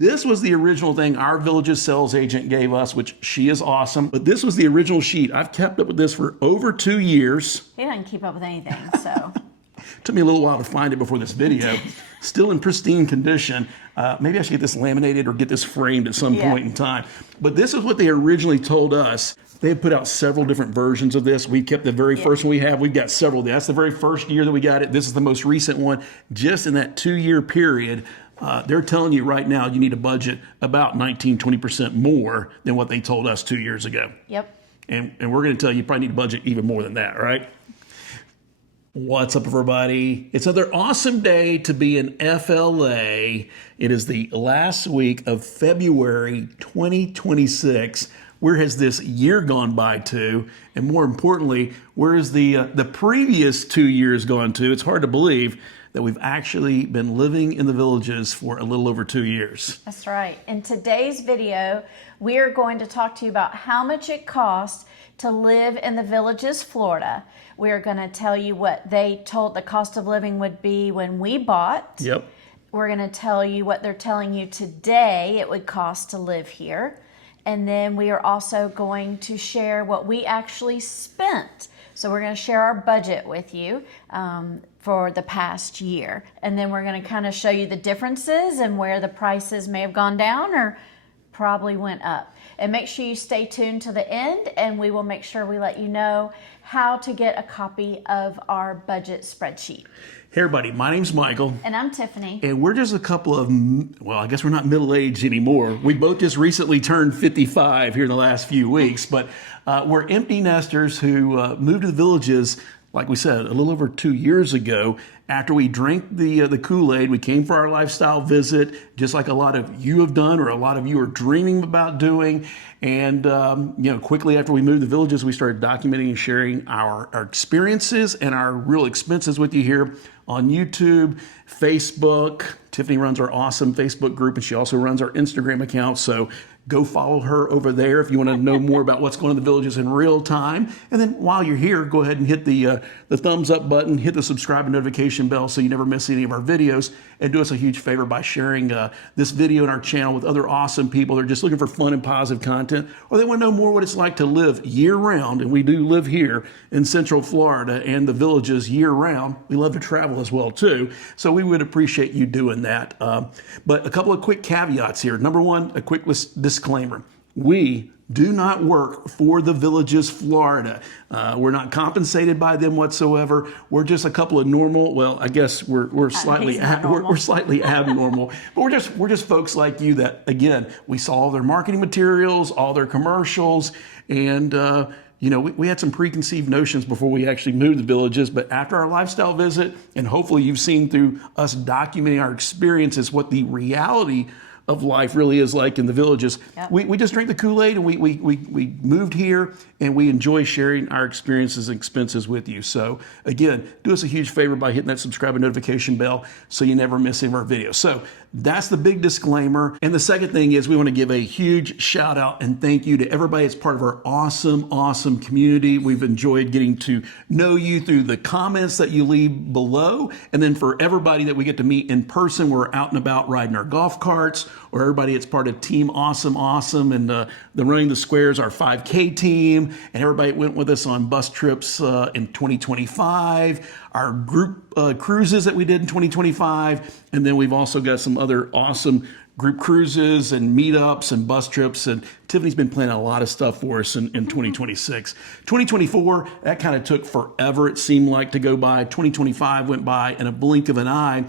This was the original thing our Villages sales agent gave us, which she is awesome. But this was the original sheet. I've kept up with this for over 2 years. He doesn't keep up with anything, so. Took me a little while to find it before this video. Still in pristine condition. Maybe I should get this laminated or get this framed at some point in time. But this is what they originally told us. They have put out several different versions of this. We kept the very first one we have. We've got several. That's the very first year that we got it. This is the most recent one. Just in that 2-year period, they're telling you right now you need a budget about 19–20% more than what they told us 2 years ago. Yep. And we're going to tell you probably need a budget even more than that, right? What's up, everybody? It's another awesome day to be in FLA. It is the last week of February 2026. Where has this year gone by to? And more importantly, where is the previous 2 years gone to? It's hard to believe that we've actually been living in the Villages for a little over 2 years. That's right. In today's video, we are going to talk to you about how much it costs to live in the Villages, Florida. We're going to tell you what they told the cost of living would be when we bought. Yep. We're going to tell you what they're telling you today it would cost to live here. And then we are also going to share what we actually spent. So we're going to share our budget with you for the past year. And then we're going to kind of show you the differences and where the prices may have gone down or probably went up. And make sure you stay tuned to the end, and we will make sure we let you know how to get a copy of our budget spreadsheet. Hey everybody, my name's Michael. And I'm Tiffany. And we're just a couple of, well, I guess we're not middle-aged anymore. We both just recently turned 55 here in the last few weeks, but we're empty nesters who moved to the Villages, like we said, a little over 2 years ago. After we drank the Kool-Aid, we came for our lifestyle visit, just like a lot of you have done or a lot of you are dreaming about doing. And quickly after we moved to the Villages, we started documenting and sharing our experiences and our real expenses with you here on YouTube, Facebook. Tiffany runs our awesome Facebook group, and she also runs our Instagram account. So go follow her over there if you want to know more about what's going on in the Villages in real time. And then while you're here, go ahead and hit the thumbs up button, hit the subscribe and notification bell so you never miss any of our videos. And do us a huge favor by sharing this video in our channel with other awesome people that are just looking for fun and positive content, or they want to know more what it's like to live year-round. And we do live here in Central Florida and the Villages year-round. We love to travel as well, too. So we would appreciate you doing that. But a couple of quick caveats here. Number one, a quick disclaimer. We do not work for the Villages, Florida. We're not compensated by them whatsoever. We're just a couple of normal. Well, I guess we're slightly we're slightly abnormal, but we're just folks like you that, again, we saw all their marketing materials, all their commercials, and we had some preconceived notions before we actually moved to the Villages. But after our lifestyle visit, and hopefully you've seen through us documenting our experiences what the reality of life really is like in the Villages. Yep. We just drank the Kool-Aid, and we moved here, and we enjoy sharing our experiences and expenses with you. So again, do us a huge favor by hitting that subscribe and notification bell so you never miss any of our videos. So that's the big disclaimer. And the second thing is we want to give a huge shout out and thank you to everybody that's part of our awesome community. We've enjoyed getting to know you through the comments that you leave below. And then for everybody that we get to meet in person, we're out and about riding our golf carts, or everybody that's part of Team Awesome and the Running the Squares, our 5K team, and everybody that went with us on bus trips in 2025, our group cruises that we did in 2025, and then we've also got some other awesome group cruises and meetups and bus trips, and Tiffany's been planning a lot of stuff for us in 2026. 2024, that kind of took forever, it seemed like, to go by. 2025 went by in a blink of an eye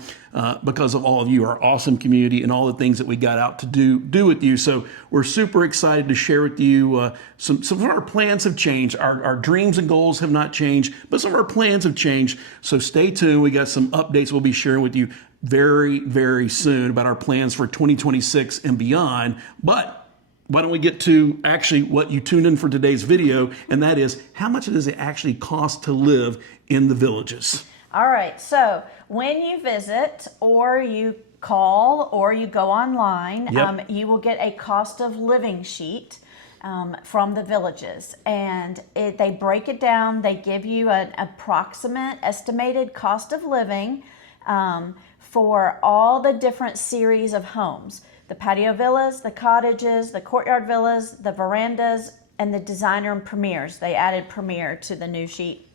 because of all of you, our awesome community, and all the things that we got out to do with you. So we're super excited to share with you some of our plans have changed. Our dreams and goals have not changed, but some of our plans have changed. So stay tuned. We got some updates we'll be sharing with you very soon about our plans for 2026 and beyond. But why don't we get to actually what you tuned in for today's video, and that is, how much does it actually cost to live in the Villages? All right, so when you visit or you call or you go online, Yep. You will get a cost of living sheet from the Villages, and they break it down. They give you an approximate estimated cost of living for all the different series of homes. the patio villas, the cottages, the courtyard villas, the verandas, and the designer and premieres. They added premiere to the new sheet.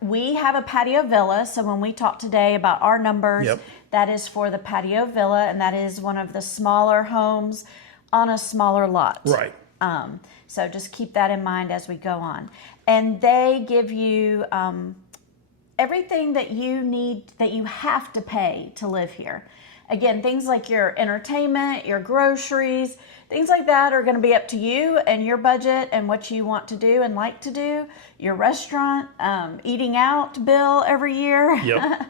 We have a patio villa, so when we talk today about our numbers, Yep. that is for the patio villa, and that is one of the smaller homes on a smaller lot. Right. So just keep that in mind as we go on. And they give you everything that you need, that you have to pay to live here. Again, things like your entertainment, your groceries, things like that are going to be up to you and your budget and what you want to do and like to do. Your restaurant, eating out bill every year. Yep.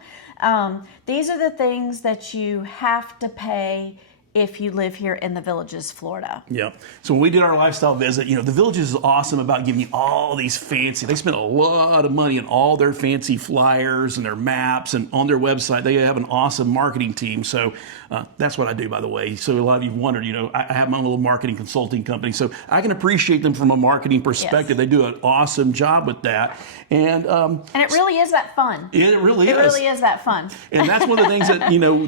These are the things that you have to pay if you live here in the Villages, Florida. Yeah. So when we did our lifestyle visit, the Villages is awesome about giving you all these fancy, they spend a lot of money on all their fancy flyers and their maps, and on their website, they have an awesome marketing team. So that's what I do, by the way. So a lot of you wondered, I have my own little marketing consulting company. So I can appreciate them from a marketing perspective. Yes. They do an awesome job with that. And it really is that fun. it really It is. really is that fun. And that's one of the things that,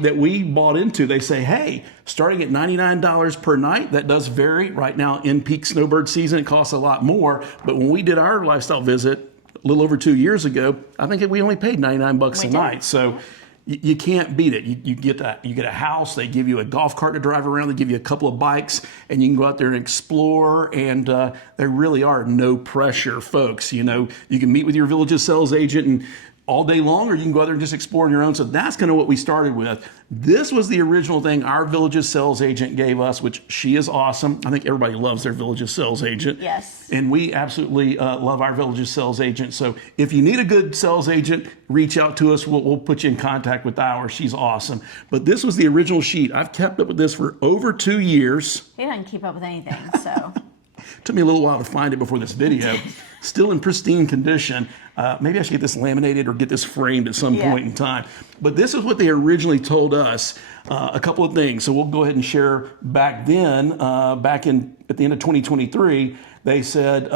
that we bought into. They say, hey, starting at $99 per night, that does vary. Right now in peak snowbird season, it costs a lot more. But when we did our lifestyle visit a little over 2 years ago, I think we only paid $99 a night. So you can't beat it. You get a house. They give you a golf cart to drive around. They give you a couple of bikes, and you can go out there and explore. And there really are no pressure folks. You can meet with your Villages sales agent and all day long, or you can go out there and just explore on your own. So that's kind of what we started with. This was the original thing our Villages sales agent gave us, which she is awesome. I think everybody loves their Villages sales agent. Yes. And we absolutely love our Villages sales agent. So if you need a good sales agent, reach out to us. We'll put you in contact with ours. She's awesome. But this was the original sheet. I've kept up with this for over 2 years. He doesn't keep up with anything, so. Took me a little while to find it before this video. Still in pristine condition. Maybe I should get this laminated or get this framed at some point in time. But this is what they originally told us. A couple of things. So we'll go ahead and share back then, at the end of 2023, they said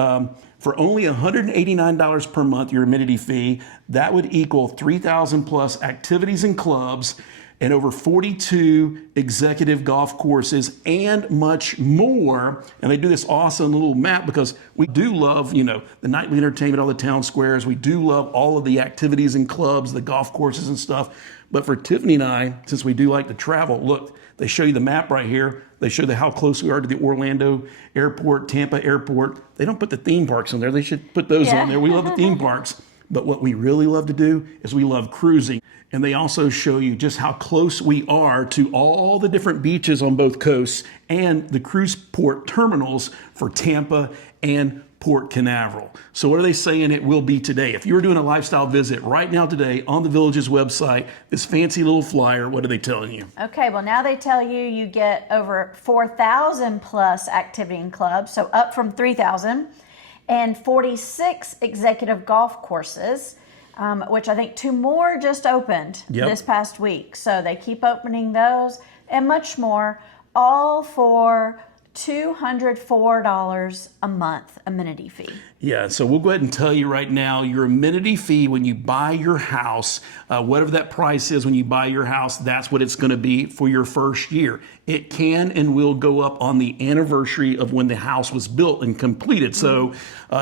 for only $189 per month, your amenity fee, that would equal 3,000 plus activities and clubs, and over 42 executive golf courses and much more. And they do this awesome little map because we do love, the nightly entertainment, all the town squares. We do love all of the activities and clubs, the golf courses and stuff. But for Tiffany and I, since we do like to travel, look, they show you the map right here. They show you how close we are to the Orlando airport, Tampa airport. They don't put the theme parks on there. They should put those on there. We love the theme parks. But what we really love to do is we love cruising. And they also show you just how close we are to all the different beaches on both coasts and the cruise port terminals for Tampa and Port Canaveral. So what are they saying it will be today? If you were doing a lifestyle visit right now today on the Villages website, this fancy little flyer, what are they telling you? Okay, well now they tell you get over 4,000 plus activity and clubs, so up from 3,000, and 46 executive golf courses, which I think 2 more just opened this past week. So they keep opening those and much more, all for $204 a month amenity fee. Yeah, so we'll go ahead and tell you right now, your amenity fee when you buy your house, whatever that price is when you buy your house, that's what it's going to be for your first year. It can and will go up on the anniversary of when the house was built and completed. So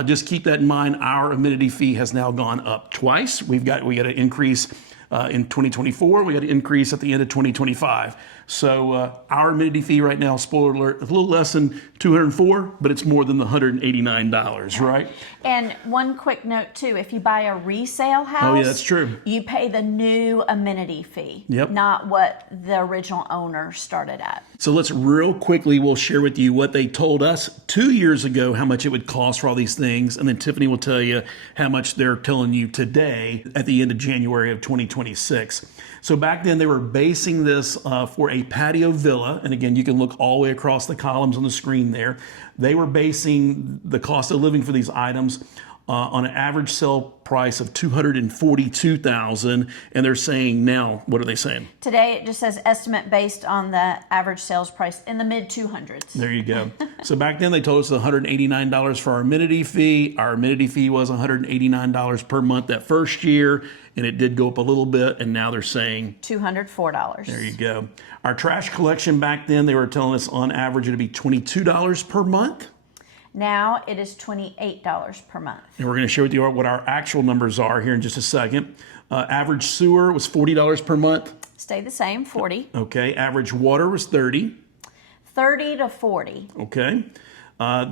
just keep that in mind. Our amenity fee has now gone up twice. We got an increase in 2024. We got an increase at the end of 2025. So our amenity fee right now, spoiler alert, is a little less than $204, but it's more than the $189, right? And one quick note too, if you buy a resale house, oh yeah, that's true, you pay the new amenity fee, not what the original owner started at. So let's real quickly, we'll share with you what they told us 2 years ago, how much it would cost for all these things. And then Tiffany will tell you how much they're telling you today at the end of January of 2026. So back then they were basing this for a patio villa. And again, you can look all the way across the columns on the screen there. They were basing the cost of living for these items on an average sale price of $242,000, and they're saying now, what are they saying? Today it just says estimate based on the average sales price in the mid 200s. There you go. So back then they told us $189 for our amenity fee. Our amenity fee was $189 per month that first year, and it did go up a little bit, and now they're saying $204. There you go. Our trash collection back then, they were telling us on average it'd be $22 per month. Now it is $28 per month. And we're going to share with you what our actual numbers are here in just a second. Average sewer was $40 per month. Stay the same, 40. Okay. Average water was $30. 30 to 40. Okay.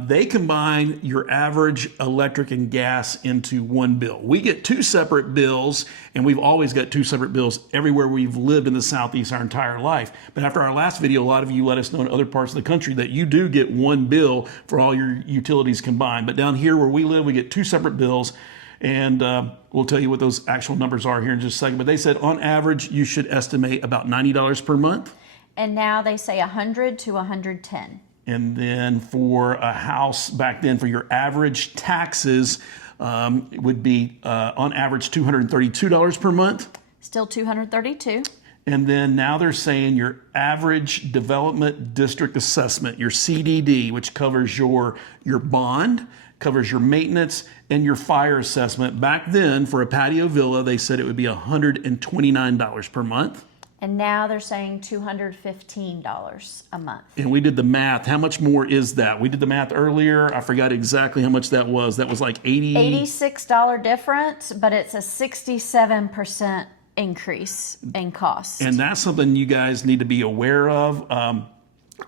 They combine your average electric and gas into one bill. We get two separate bills, and we've always got two separate bills everywhere we've lived in the Southeast our entire life. But after our last video, a lot of you let us know in other parts of the country that you do get one bill for all your utilities combined. But down here where we live, we get two separate bills, and we'll tell you what those actual numbers are here in just a second. But they said on average, you should estimate about $90 per month. And now they say 100 to 110. And then for a house back then, for your average taxes, it would be on average $232 per month. Still 232. And then now they're saying your average development district assessment, your CDD, which covers your bond, covers your maintenance, and your fire assessment. Back then, for a patio villa, they said it would be $129 per month. And now they're saying $215 a month. And we did the math. How much more is that? We did the math earlier. I forgot exactly how much that was. That was like $86 difference, but it's a 67% increase in cost. And that's something you guys need to be aware of.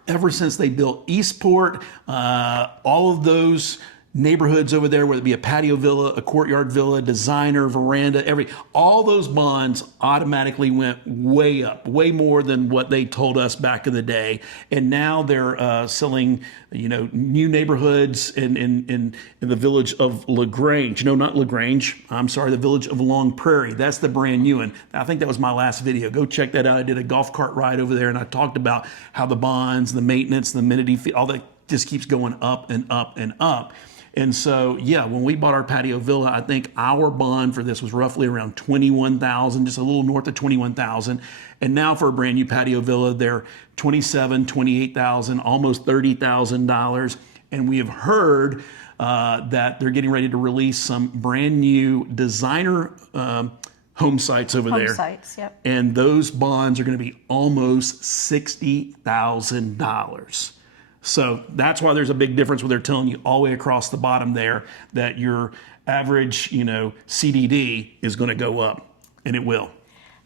Ever since they built Eastport, all of those neighborhoods over there, whether it be a patio villa, a courtyard villa, designer, veranda, all those bonds automatically went way up, way more than what they told us back in the day. And now they're selling, new neighborhoods in the village of LaGrange. No, not LaGrange. I'm sorry, the village of Long Prairie. That's the brand new one. I think that was my last video. Go check that out. I did a golf cart ride over there, and I talked about how the bonds, the maintenance, the amenity fee, all that just keeps going up and up and up. And so, when we bought our patio villa, I think our bond for this was roughly around $21,000, just a little north of $21,000. And now for a brand new patio villa, they're $27,000, $28,000, almost $30,000. And we have heard that they're getting ready to release some brand new designer home sites over there. Home sites, yep. And those bonds are going to be almost $60,000. So that's why there's a big difference where they're telling you all the way across the bottom there that your average, CDD is going to go up, and it will.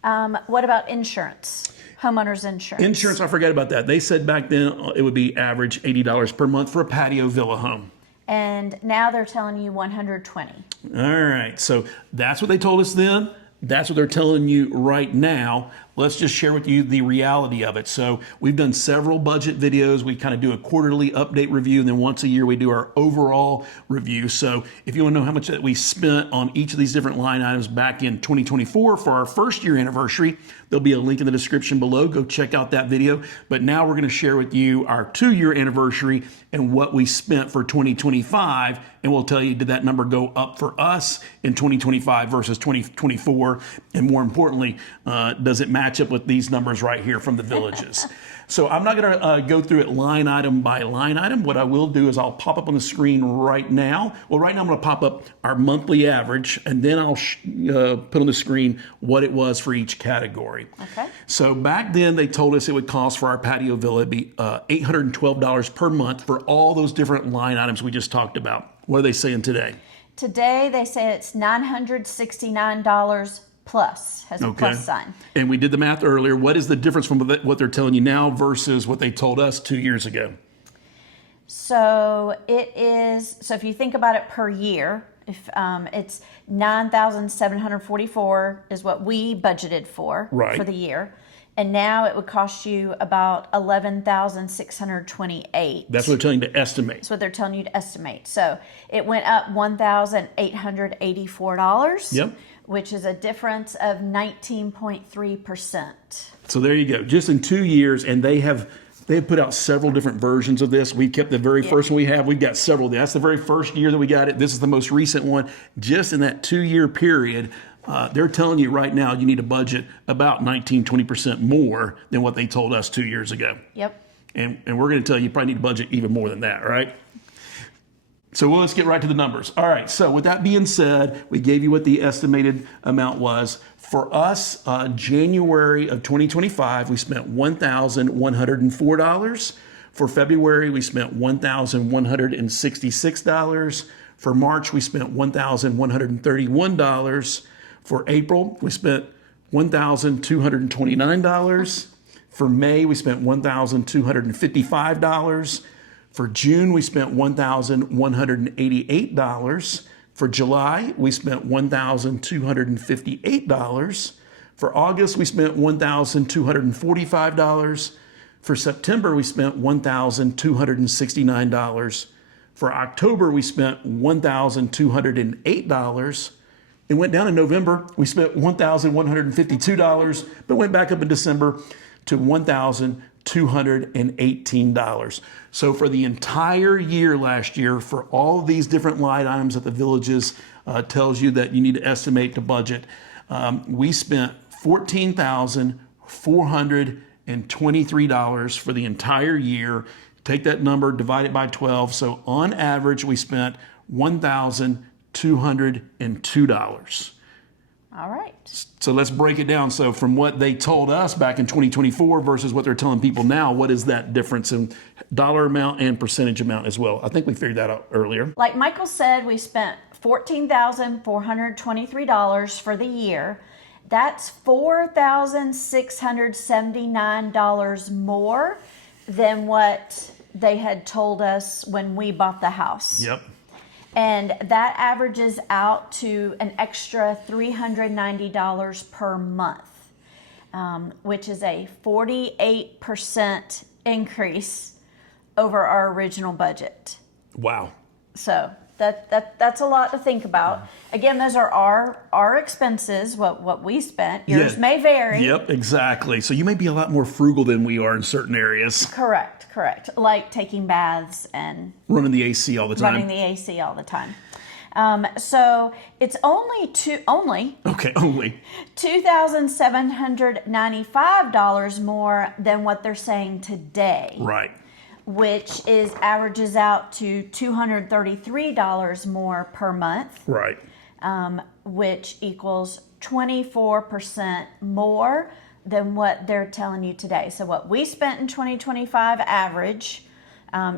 What about insurance? Homeowners insurance. Insurance, I forgot about that. They said back then it would be average $80 per month for a patio villa home. And now they're telling you $120. All right, so that's what they told us then. That's what they're telling you right now. Let's just share with you the reality of it. So we've done several budget videos. We kind of do a quarterly update review, and then once a year we do our overall review. So if you want to know how much that we spent on each of these different line items back in 2024 for our first year anniversary, there'll be a link in the description below. Go check out that video. But now we're going to share with you our 2-year anniversary and what we spent for 2025. And we'll tell you, did that number go up for us in 2025 versus 2024? And more importantly, does it match up with these numbers right here from the villages? So I'm not going to go through it line item by line item. What I will do is I'll pop up on the screen right now. Well, right now I'm going to pop up our monthly average, and then I'll put on the screen what it was for each category. Okay. So back then they told us it would cost for our patio villa to be $812 per month for all those different line items we just talked about. What are they saying today? Today they say it's $969 plus, has a plus sign. And we did the math earlier. What is the difference from what they're telling you now versus what they told us 2 years ago? So if you think about it per year, if it's $9,744 is what we budgeted for the year. And now it would cost you about $11,628. That's what they're telling you to estimate. That's what they're telling you to estimate. So it went up $1,884. Yep. Which is a difference of 19.3%. So there you go. Just in 2 years, and they have They have put out several different versions of this. We kept the very first one we have. We've got several. That's the very first year that we got it. This is the most recent one. Just in that 2-year period, they're telling you right now you need to budget about 19-20% more than what they told us 2 years ago. Yep. And we're going to tell you probably need to budget even more than that, right? So let's get right to the numbers. All right, so with that being said, we gave you what the estimated amount was. For us, January of 2025, we spent $1,104. For February, we spent $1,166. For March, we spent $1,131. For April, we spent $1,229. For May, we spent $1,255. For June, we spent $1,188. For July, we spent $1,258. For August, we spent $1,245. For September, we spent $1,269. For October, we spent $1,208. It went down in November. We spent $1,152, but went back up in December to $1,218. So for the entire year last year, for all of these different line items that the Villages tells you that you need to estimate to budget, we spent $14,423 for the entire year. Take that number, divide it by 12. So on average, we spent $1,202. All right. So let's break it down. So from what they told us back in 2024 versus what they're telling people now, what is that difference in dollar amount and percentage amount as well? I think we figured that out earlier. Like Michael said, we spent $14,423 for the year. That's $4,679 more than what they had told us when we bought the house. Yep. And that averages out to an extra $390 per month, which is a 48% increase over our original budget. Wow. So that's a lot to think about. Again, those are our expenses, what we spent. Yours may vary. Yep, exactly. So you may be a lot more frugal than we are in certain areas. Correct. Like taking baths and running the AC all the time. So it's only $2,795 more than what they're saying today. Right. Which averages out to $233 more per month. Right. Which equals 24% more than what they're telling you today. So what we spent in 2025 average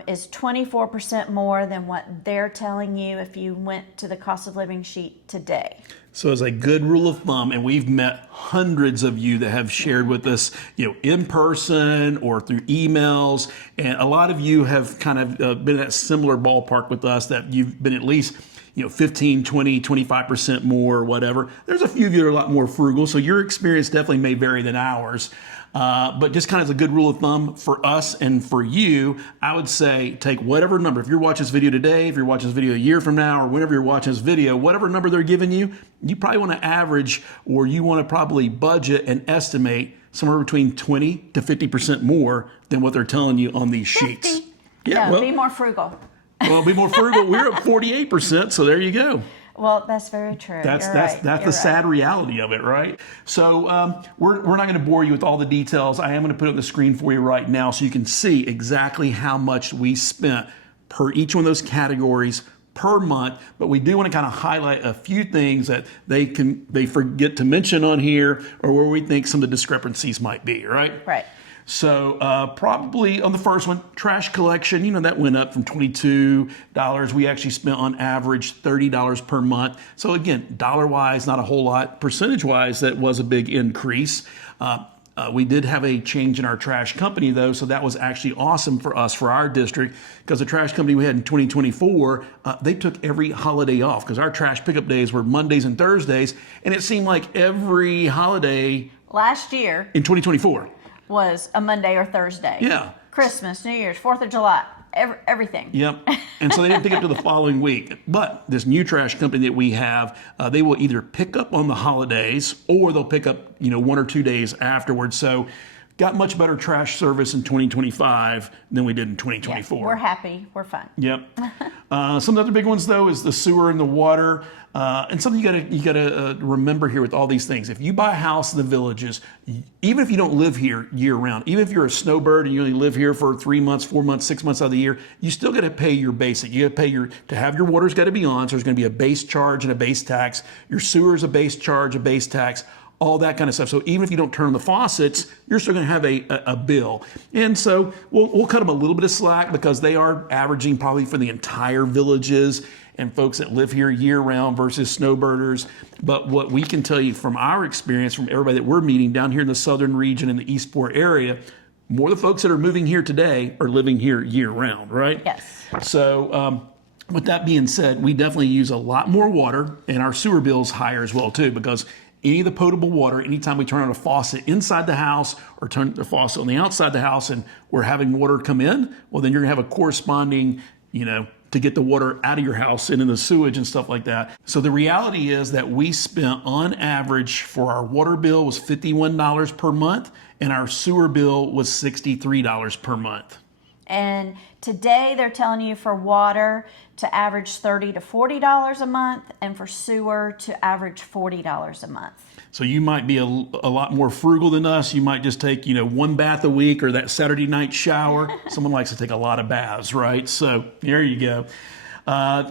is 24% more than what they're telling you if you went to the cost of living sheet today. So as a good rule of thumb, and we've met hundreds of you that have shared with us, in person or through emails, and a lot of you have kind of been at a similar ballpark with us that you've been at least 15, 20, 25% more or whatever. There's a few of you that are a lot more frugal, so your experience definitely may vary than ours. But just kind of as a good rule of thumb for us and for you, I would say take whatever number. If you're watching this video today, if you're watching this video a year from now, or whenever you're watching this video, whatever number they're giving you, you probably want to average, or you want to probably budget and estimate somewhere between 20 to 50% more than what they're telling you on these sheets. 50. Yeah, be more frugal. Well, be more frugal. We're at 48%, so there you go. Well, that's very true. That's the sad reality of it, right? So we're not going to bore you with all the details. I am going to put it on the screen for you right now so you can see exactly how much we spent per each one of those categories per month. But we do want to kind of highlight a few things that they forget to mention on here, or where we think some of the discrepancies might be, right? Right. So probably on the first one, trash collection, that went up from $22. We actually spent on average $30 per month. So again, dollar-wise, not a whole lot. Percentage-wise, that was a big increase. We did have a change in our trash company, though, so that was actually awesome for us, for our district, because the trash company we had in 2024, they took every holiday off, because our trash pickup days were Mondays and Thursdays, and it seemed like every holiday last year in 2024 was a Monday or Thursday. Yeah. Christmas, New Year's, 4th of July, everything. Yep. And so they didn't pick up to the following week. But this new trash company that we have, they will either pick up on the holidays, or they'll pick up, 1 or 2 days afterwards. So got much better trash service in 2025 than we did in Yeah, 2024. we're happy. We're fine. Yep. Some of the other big ones, though, is the sewer and the water. And something you gotta remember here with all these things. If you buy a house in the villages, even if you don't live here year round, even if you're a snowbird and you only live here for 3 months, 4 months, 6 months out of the year, you still got to pay your basic. You got to pay to have your water's got to be on. So there's going to be a base charge and a base tax. Your sewer's a base charge, a base tax, all that kind of stuff. So even if you don't turn on the faucets, you're still going to have a bill. And so we'll cut them a little bit of slack because they are averaging probably for the entire villages and folks that live here year round versus snowbirders. But what we can tell you from our experience, from everybody that we're meeting down here in the southern region in the Eastport area, more of the folks that are moving here today are living here year round, right? Yes. So with that being said, we definitely use a lot more water, and our sewer bill's higher as well too, because any of the potable water, anytime we turn on a faucet inside the house or turn the faucet on the outside the house and we're having water come in, well, then you're gonna have a corresponding, to get the water out of your house and in the sewage and stuff like that. So the reality is that we spent on average for our water bill was $51 per month and our sewer bill was $63 per month. And today they're telling you for water to average $30 to $40 a month and for sewer to average $40 a month. So you might be a lot more frugal than us. You might just take, one bath a week or that Saturday night shower. Someone likes to take a lot of baths, right? So there you go.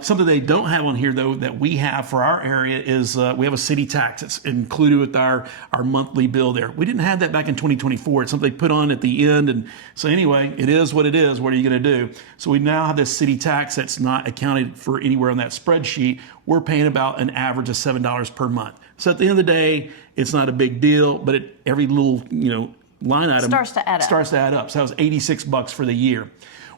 Something they don't have on here, though, that we have for our area is we have a city tax. It's included with our monthly bill there. We didn't have that back in 2024. It's something they put on at the end. And so anyway, it is what it is. What are you going to do? So we now have this city tax that's not accounted for anywhere on that spreadsheet. We're paying about an average of $7 per month. So at the end of the day, it's not a big deal, but every little line item starts to add up. So that was $86 for the year.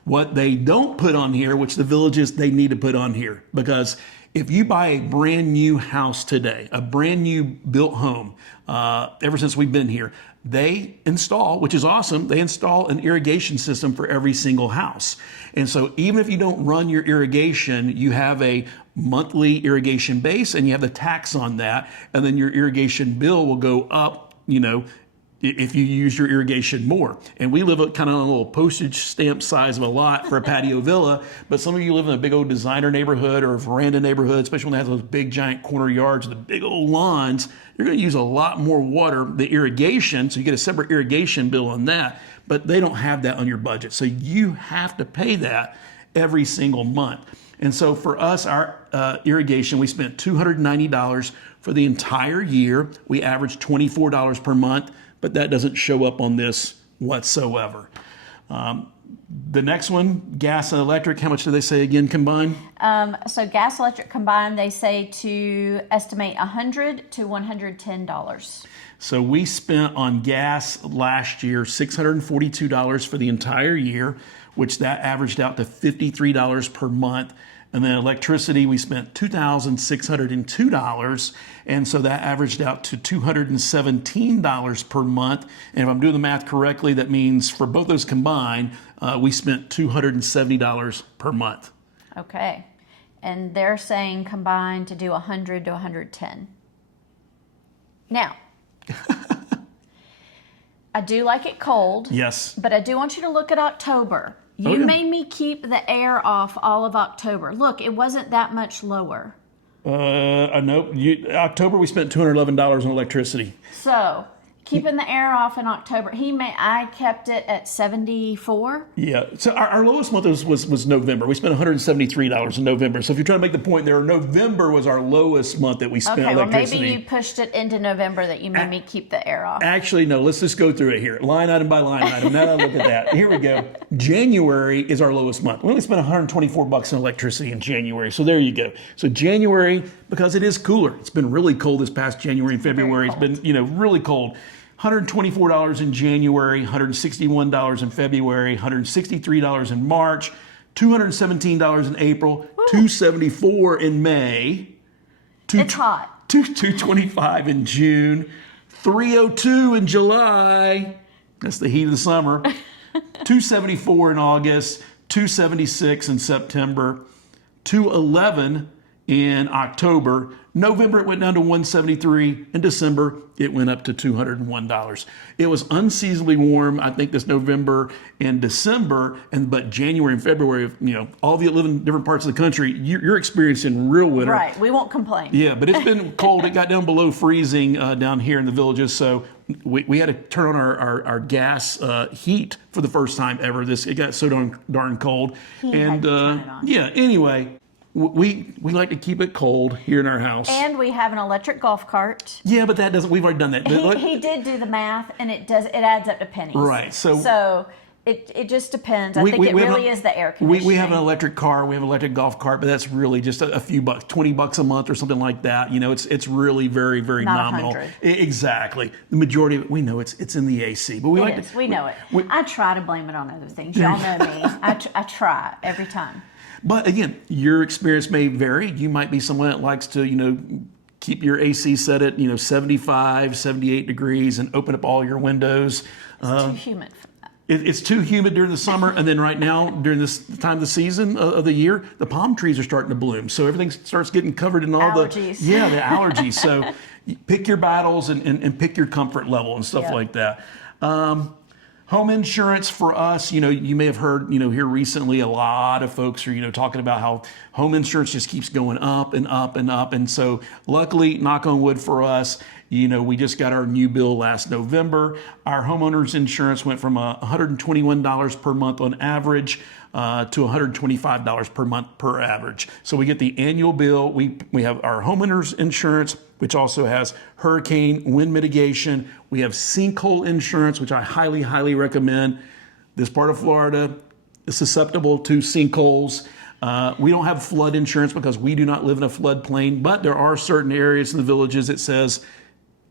What they don't put on here, which the villages, they need to put on here, because if you buy a brand new house today, a brand new built home, ever since we've been here, they install, which is awesome, they install an irrigation system for every single house. And so even if you don't run your irrigation, you have a monthly irrigation base and you have the tax on that, and then your irrigation bill will go up, if you use your irrigation more. And we live kind of on a little postage stamp size of a lot for a patio villa, but some of you live in a big old designer neighborhood or a veranda neighborhood, especially when they have those big giant corner yards, the big old lawns, you're going to use a lot more water, the irrigation, so you get a separate irrigation bill on that, but they don't have that on your budget. So you have to pay that every single month. And so for us, our irrigation, we spent $290 for the entire year. We averaged $24 per month, but that doesn't show up on this whatsoever. The next one, gas and electric, how much do they say again combined? So gas, electric combined, they say to estimate $100 to $110. So we spent on gas last year $642 for the entire year, which that averaged out to $53 per month. And then electricity, we spent $2,602, and so that averaged out to $217 per month. And if I'm doing the math correctly, that means for both those combined, we spent $270 per month. Okay, and they're saying combined to do 100 to 110. Now, I do like it cold. Yes. But I do want you to look at October. You made me keep the air off all of October. Look, it wasn't that much lower. Nope. October, we spent $211 on electricity. So, keeping the air off in October, I kept it at 74. Yeah. So our lowest month was November. We spent $173 in November. So if you're trying to make the point there, November was our lowest month that we spent electricity. Maybe you pushed it into November that you made me keep the air off. Actually, no. Let's just go through it here, line item by line item. Now that I look at that, here we go. January is our lowest month. We only spent $124 in electricity in January. So there you go. So January, because it is cooler. It's been really cold this past January and February. It's been really cold. $124 in January, $161 in February, $163 in March, $217 in April, $274 in May. It's hot. $225 in June, $302 in July. That's the heat of the summer. $274 in August, $276 in September, $211 in October. November, it went down to $173. In December, it went up to $201. It was unseasonably warm, I think, this November and December, but January and February, all of you that live in different parts of the country, you're experiencing real winter. Right, we won't complain. Yeah, but it's been cold. It got down below freezing down here in the villages, so we had to turn on our gas heat for the first time ever. It got so darn cold. He had to turn it on. Yeah, anyway, we like to keep it cold here in our house. And we have an electric golf cart. Yeah, but we've already done that. He did do the math, and it adds up to pennies. Right. So it just depends. I think it really is the air conditioning. We have an electric car. We have an electric golf cart, but that's really just a few bucks, $20 a month or something like that. It's really very, very Not nominal. 100. Exactly. The majority of it, we know it's in the AC, but we know it. I try to blame it on other things. Y'all know me. I try every time. But again, your experience may vary. You might be someone that likes to, keep your AC set at, 75, 78 degrees and open up all your windows. It's too humid. It's too humid during the summer, and then right now, during this time of the season of the year, the palm trees are starting to bloom. So everything starts getting covered in all allergies. the allergies. So pick your battles and pick your comfort level and stuff like that. Home insurance for us, you may have heard, here recently, a lot of folks are, talking about how home insurance just keeps going up and up and up. And so luckily, knock on wood for us, we just got our new bill last November. Our homeowners insurance went from $121 per month on average to $125 per month per average. So we get the annual bill. We have our homeowners insurance, which also has hurricane, wind mitigation. We have sinkhole insurance, which I highly, highly recommend. This part of Florida is susceptible to sinkholes. We don't have flood insurance because we do not live in a floodplain, but there are certain areas in the villages that says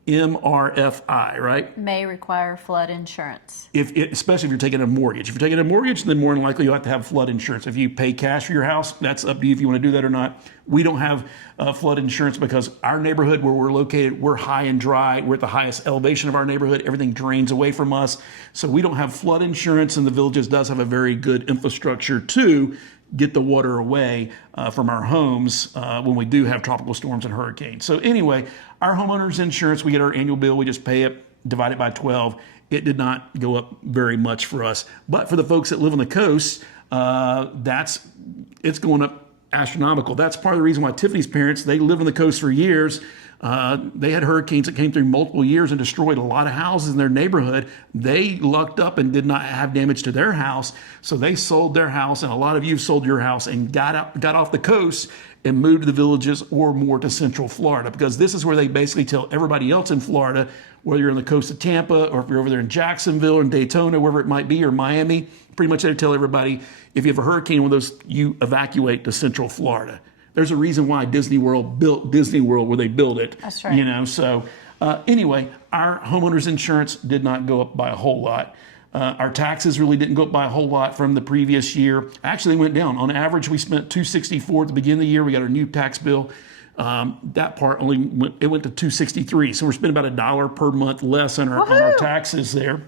MRFI, right? May require flood insurance. Especially if you're taking a mortgage. If you're taking a mortgage, then more than likely you'll have to have flood insurance. If you pay cash for your house, that's up to you if you want to do that or not. We don't have flood insurance because our neighborhood where we're located, we're high and dry. We're at the highest elevation of our neighborhood. Everything drains away from us. So we don't have flood insurance, and the villages does have a very good infrastructure to get the water away from our homes when we do have tropical storms and hurricanes. So anyway, our homeowners insurance, we get our annual bill, we just pay it, divide it by 12. It did not go up very much for us. But for the folks that live on the coast, it's going up astronomical. That's part of the reason why Tiffany's parents, they lived on the coast for years. They had hurricanes that came through multiple years and destroyed a lot of houses in their neighborhood. They lucked up and did not have damage to their house. So they sold their house, and a lot of you sold your house and got off the coast and moved to the villages or more to Central Florida, because this is where they basically tell everybody else in Florida, whether you're on the coast of Tampa or if you're over there in Jacksonville or in Daytona, wherever it might be, or Miami, pretty much they tell everybody, if you have a hurricane, one of those, you evacuate to Central Florida. There's a reason why Disney World built Disney World where they built it. That's right. So anyway, our homeowners insurance did not go up by a whole lot. Our taxes really didn't go up by a whole lot from the previous year. Actually, they went down. On average, we spent $264 at the beginning of the year. We got our new tax bill. That part went to $263. So we're spending about $1 per month less on our taxes there.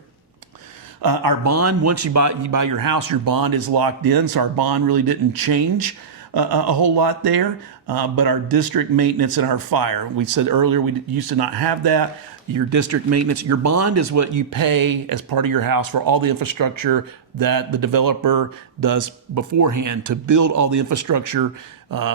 Our bond, once you buy your house, your bond is locked in. So our bond really didn't change a whole lot there. But our district maintenance and our fire, we said earlier we used to not have that. Your district maintenance, your bond is what you pay as part of your house for all the infrastructure that the developer does beforehand to build all the infrastructure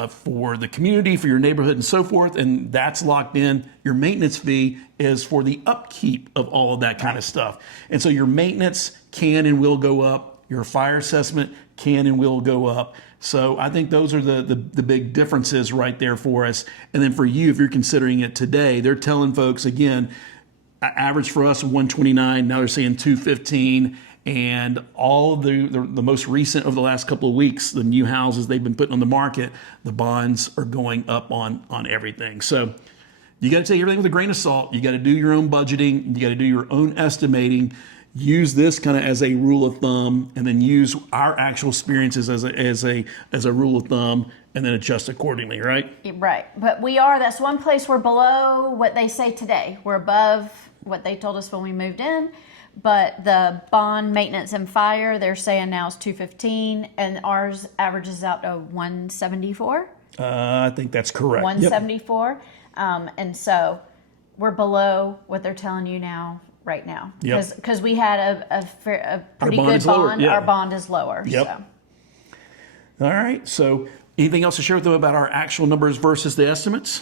for the community, for your neighborhood and so forth. And that's locked in. Your maintenance fee is for the upkeep of all of that kind of stuff. And so your maintenance can and will go up. Your fire assessment can and will go up. So I think those are the big differences right there for us. And then for you, if you're considering it today, they're telling folks, again, average for us 129, now they're saying 215. And all of the most recent over the last couple of weeks, the new houses they've been putting on the market, the bonds are going up on everything. So you got to take everything with a grain of salt. You got to do your own budgeting. You got to do your own estimating. Use this kind of as a rule of thumb, and then use our actual experiences as a rule of thumb, and then adjust accordingly, right? Right. But that's one place we're below what they say today. We're above what they told us when we moved in. But the bond, maintenance, and fire, they're saying now is $215, and ours averages out to $174. I think that's correct. Yep. 174. And so we're below what they're telling you now, right now. Yep. Because we had a pretty bond good is lower, bond. yeah. Our bond is lower. Yep. So. All right. So anything else to share with them about our actual numbers versus the estimates?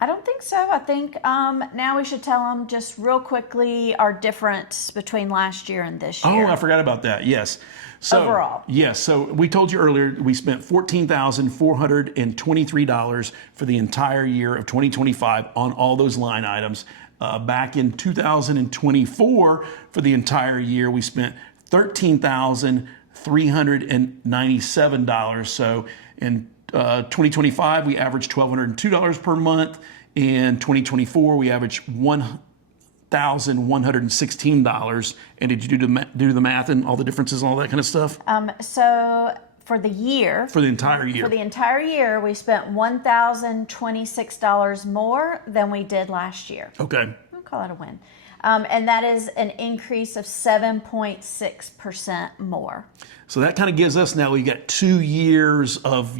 I don't think so. I think now we should tell them just real quickly our difference between last year and this year. Oh, I forgot about that. Yes. So, Overall. Yes. So we told you earlier we spent $14,423 for the entire year of 2025 on all those line items. Back in 2024, for the entire year, we spent $13,397. So in 2025, we averaged $1,202 per month. In 2024, we averaged $1,116. And did you do the math and all the differences and all that kind of stuff? So for the year, For the entire year. For the entire year, we spent $1,026 more than we did last year. Okay. I'll call it a win. And that is an increase of 7.6% more. So that kind of gives us now, we got 2 years of,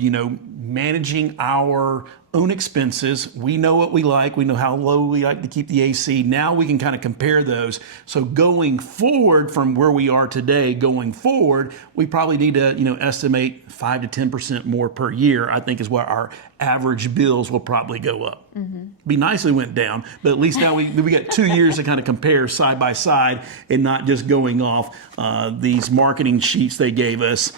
managing our own expenses. We know what we like. We know how low we like to keep the AC. Now we can kind of compare those. So going forward from where we are today, going forward, we probably need to, estimate 5 to 10% more per year, I think is what our average bills will probably go up. Be nice if it went down, but at least now we got 2 years to kind of compare side by side and not just going off these marketing sheets they gave us.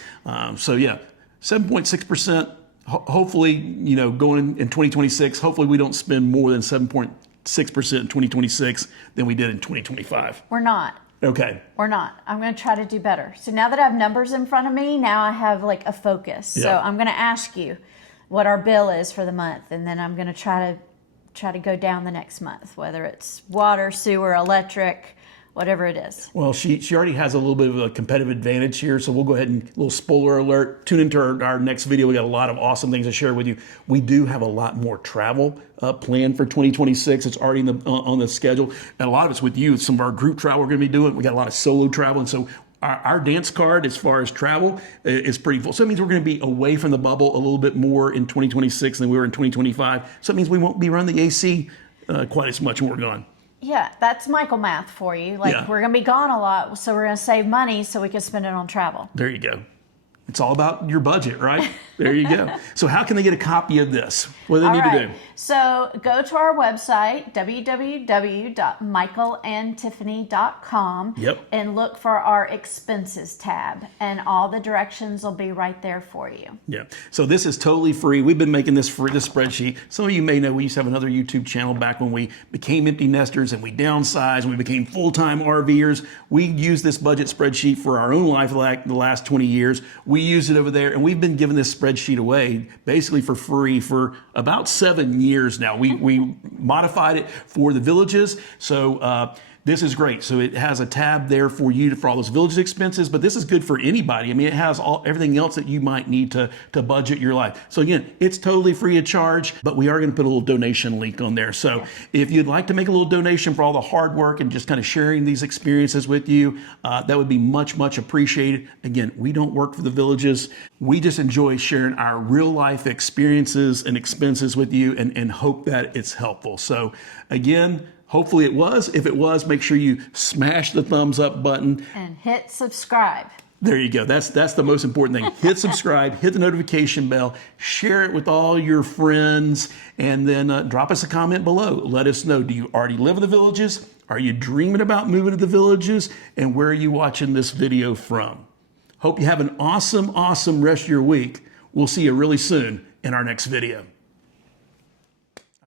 So yeah, 7.6%. Hopefully, going in 2026, hopefully we don't spend more than 7.6% in 2026 than we did in 2025. We're not. Okay. We're not. I'm going to try to do better. So now that I have numbers in front of me, now I have like a focus. So Yeah. I'm going to ask you what our bill is for the month, and then I'm going to try to go down the next month, whether it's water, sewer, electric, whatever it is. Well, she already has a little bit of a competitive advantage here, so we'll go ahead and a little spoiler alert. Tune into our next video. We got a lot of awesome things to share with you. We do have a lot more travel planned for 2026. It's already on the schedule, and a lot of it's with you. Some of our group travel we're going to be doing. We got a lot of solo travel, and so our dance card as far as travel is pretty full. So it means we're going to be away from the bubble a little bit more in 2026 than we were in 2025. So it means we won't be running the AC quite as much when we're gone. Yeah, that's Michael math for you. Like, Yeah. we're going to be gone a lot, so we're going to save money so we can spend it on travel. There you go. It's all about your budget, right? There you go. So how can they get a copy of this? What do they need to do? So go to our website, www.michaelandtiffany.com, Yep. and look for our expenses tab, and all the directions will be right there for you. Yeah. So this is totally free. We've been making this for this spreadsheet. Some of you may know we used to have another YouTube channel back when we became empty nesters and we downsized and we became full-time RVers. We used this budget spreadsheet for our own life like the last 20 years. We use it over there, and we've been giving this spreadsheet away basically for free for about 7 years now. We modified it for the villages. So this is great. So it has a tab there for you for all those village expenses, but this is good for anybody. I mean, it has everything else that you might need to budget your life. So again, it's totally free of charge, but we are going to put a little donation link on there. So if you'd like to make a little donation for all the hard work and just kind of sharing these experiences with you, that would be much, much appreciated. Again, we don't work for the villages. We just enjoy sharing our real life experiences and expenses with you and hope that it's helpful. So again, hopefully it was. If it was, make sure you smash the thumbs up button. And hit subscribe. There you go. That's the most important thing. Hit subscribe, hit the notification bell, share it with all your friends, and then drop us a comment below. Let us know, do you already live in the villages? Are you dreaming about moving to the villages? And where are you watching this video from? Hope you have an awesome, awesome rest of your week. We'll see you really soon in our next video.